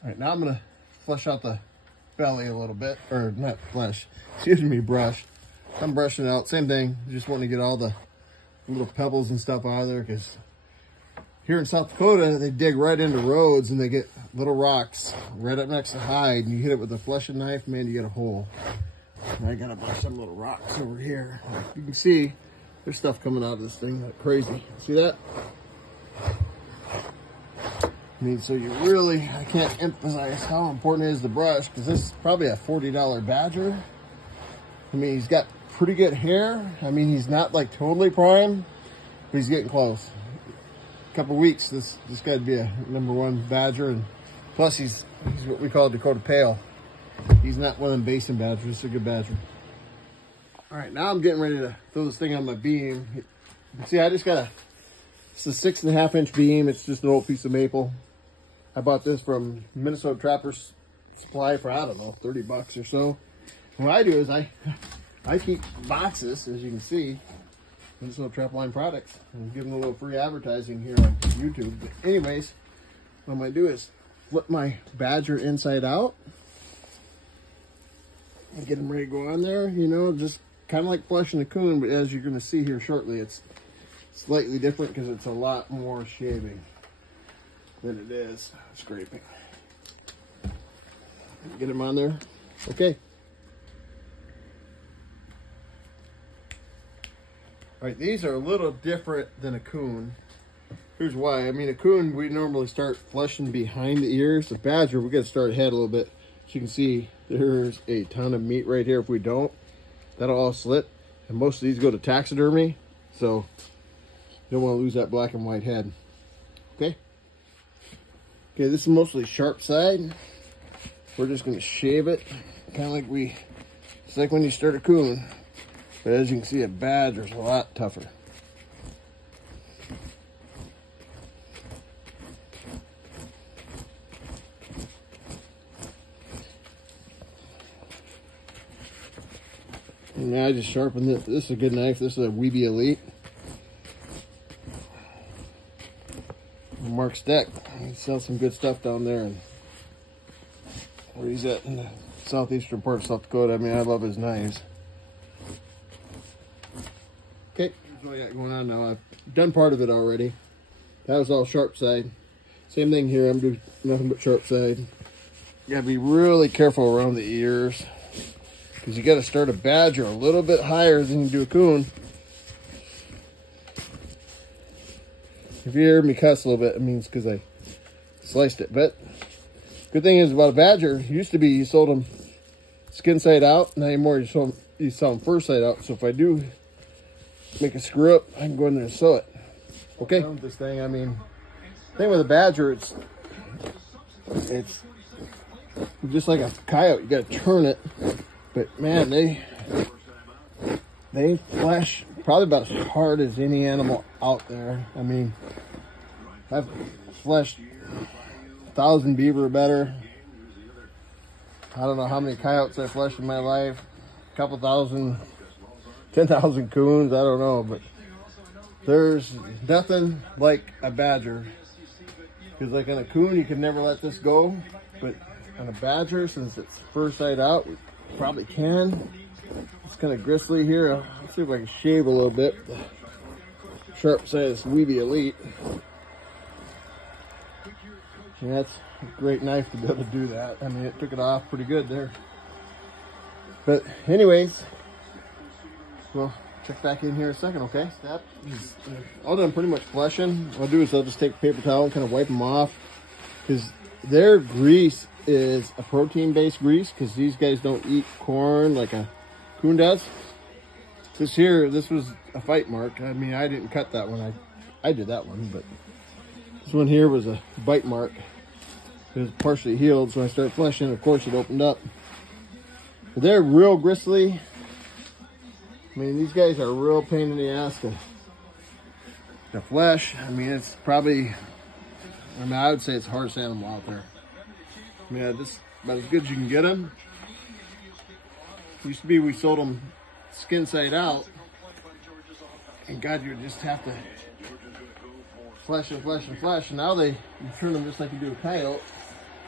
All right, now I'm gonna flush out the belly a little bit, or not flush, excuse me, brush. I'm brushing it out, same thing, just wanting to get all the little pebbles and stuff out of there, because here in South Dakota, they dig right into roads and they get little rocks right up next to hide, and you hit it with a flushing knife, man, you get a hole. And I got a bunch of some little rocks over here. You can see there's stuff coming out of this thing like crazy. See that? I mean, so you really, I can't emphasize how important it is to brush, because this is probably a $40 Badger. I mean, he's got pretty good hair. I mean, he's not like totally prime, but he's getting close. A couple weeks, this guy'd be a #1 Badger, and plus he's what we call a Dakota Pale. He's not one of them basin badgers. It's a good badger. All right, now I'm getting ready to throw this thing on my beam. See, I just got it's a 6.5-inch beam. It's just an old piece of maple. I bought this from Minnesota Trapper's Supply for, I don't know, 30 bucks or so. And what I do is I keep boxes, as you can see, Minnesota Trapline products, and give them a little free advertising here on YouTube. But anyways, what I'm gonna do is flip my Badger inside out and get him ready to go on there. You know, just kind of like flushing a coon, but as you're gonna see here shortly, it's slightly different because it's a lot more shaving than it is scraping. Get him on there. Okay. All right, these are a little different than a coon. Here's why. I mean, a coon, we normally start flushing behind the ears. The Badger, we got to start ahead a little bit. As you can see, there's a ton of meat right here. If we don't, that'll all slit. And most of these go to taxidermy, so you don't want to lose that black and white head. Okay. Okay, this is mostly sharp side. We're just going to shave it, kind of like it's like when you start a coon. But as you can see, a Badger's a lot tougher. And now I just sharpened it. This is a good knife. This is a Weeby Elite. Mark Steck. He sells some good stuff down there. And where he's at in the southeastern part of South Dakota. I mean, I love his knives. Okay, here's what I got going on now. I've done part of it already. That was all sharp side. Same thing here. I'm doing nothing but sharp side. You gotta be really careful around the ears, because you gotta start a Badger a little bit higher than you do a coon. If you hear me cuss a little bit, it means because I sliced it. But good thing is about a Badger, used to be you sold them skin side out. Not anymore, you sell them fur side out. So if I do make a screw up, I can go in there and sew it. Okay. This thing, I mean, the thing with a Badger, it's just like a coyote. You got to turn it, but man, they flesh probably about as hard as any animal out there. I mean, I've fleshed 1,000 beaver or better. I don't know how many coyotes I fleshed in my life. A couple thousand. 10,000 coons, I don't know, but there's nothing like a Badger. Because like on a coon, you can never let this go, but on a Badger, since it's fur side out, we probably can. It's kind of gristly here. Let's see if I can shave a little bit. The sharp side of this Weeby Elite. And that's a great knife to be able to do that. I mean, it took it off pretty good there. But anyways, well, check back in here in a second, okay? Step. All done pretty much fleshing. What I'll do is I'll just take a paper towel and kind of wipe them off, because their grease is a protein-based grease, because these guys don't eat corn like a coon does. This was a fight mark. I mean, I didn't cut that one. I did that one, but this one here was a bite mark. It was partially healed, so I started fleshing. Of course, it opened up. But they're real gristly. I mean, these guys are a real pain in the ass to flesh. I mean, it's probably, I would say it's the hardest animal out there. I mean, this about as good as you can get them. Used to be we sold them skin side out, and God, you just have to flesh and flesh and flesh. And now you turn them just like you do a coyote.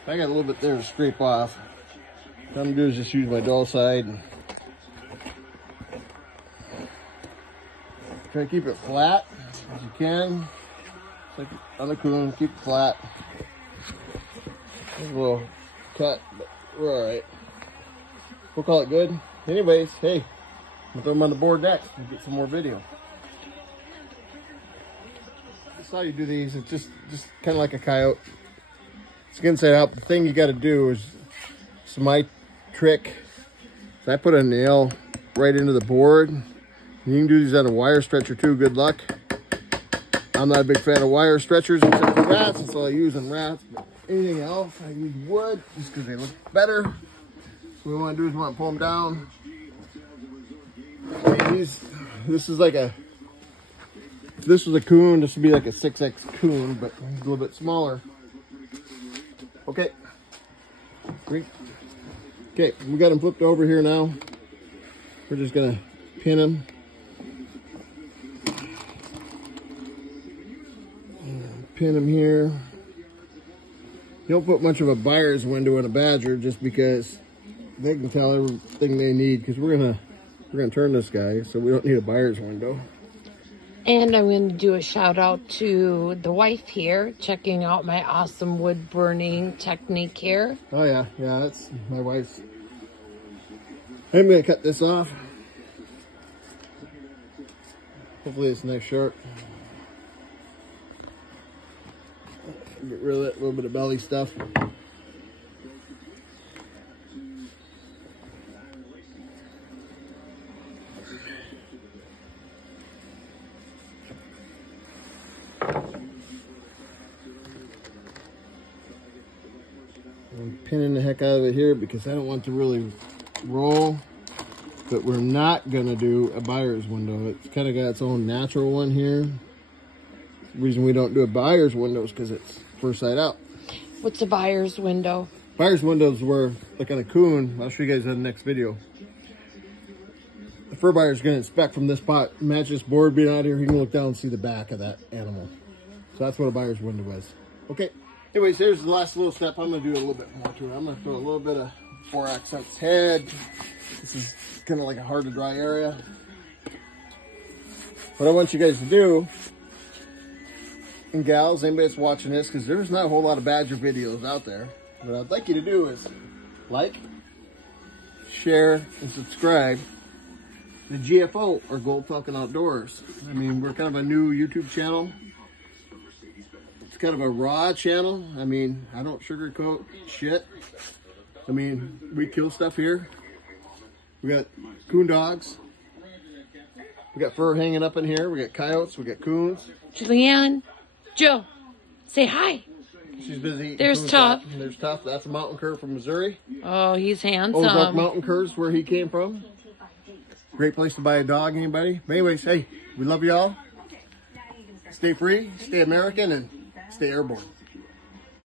I got a little bit there to scrape off. What I'm gonna do is just use my dull side and try to keep it flat as you can. It's like on the coon, keep it flat. There's a little cut, but we're all right. We'll call it good. Anyways, hey, we'll throw them on the board next and get some more video. That's how you do these. It's just kind of like a coyote. It's inside out. The thing you got to do is, it's my trick. So I put a nail right into the board. You can do these on a wire stretcher too. Good luck. I'm not a big fan of wire stretchers except for rats. That's all I use on rats. But anything else, I use wood just because they look better. What we want to do is we want to pull them down. This is like a, if this was a coon, this would be like a 6X coon, but a little bit smaller. Okay. Great. Okay, we got them flipped over here now. We're just gonna pin them. Pin them here. You don't put much of a buyer's window in a Badger just because they can tell everything they need, because we're gonna turn this guy, so we don't need a buyer's window. And I'm going to do a shout out to the wife here, checking out my awesome wood burning technique here. Oh yeah, that's my wife's. I'm gonna cut this off. Hopefully it's nice sharp. Get rid of that little bit of belly stuff. I'm pinning the heck out of it here because I don't want to really roll, but we're not gonna do a buyer's window. It's kind of got its own natural one here. The reason we don't do a buyer's window is because it's first side out. What's a buyer's window? Buyer's windows were like on a coon. I'll show you guys in the next video. The fur buyer is going to inspect from this spot, match this board being out here. He can look down and see the back of that animal. So that's what a buyer's window is. Okay. Anyways, here's the last little step. I'm going to do a little bit more to it. I'm going to throw a little bit of 4 accents head. This is kind of like a hard to dry area. What I want you guys to do, and gals, anybody that's watching this, because there's not a whole lot of Badger videos out there, what I'd like you to do is like, share, and subscribe to GFO, or Gold Falcon Outdoors. I mean, we're kind of a new YouTube channel. It's kind of a raw channel. I mean, I don't sugarcoat shit. I mean, we kill stuff here. We got coon dogs. We got fur hanging up in here. We got coyotes. We got coons. Julianne, Joe, say hi. She's busy. There's Tough. There's Tough. That's a mountain cur from Missouri. Oh, he's handsome. Ozark Mountain Curs, where he came from. Great place to buy a dog, anybody. But anyways, hey, we love y'all. Stay free, stay American, and stay airborne.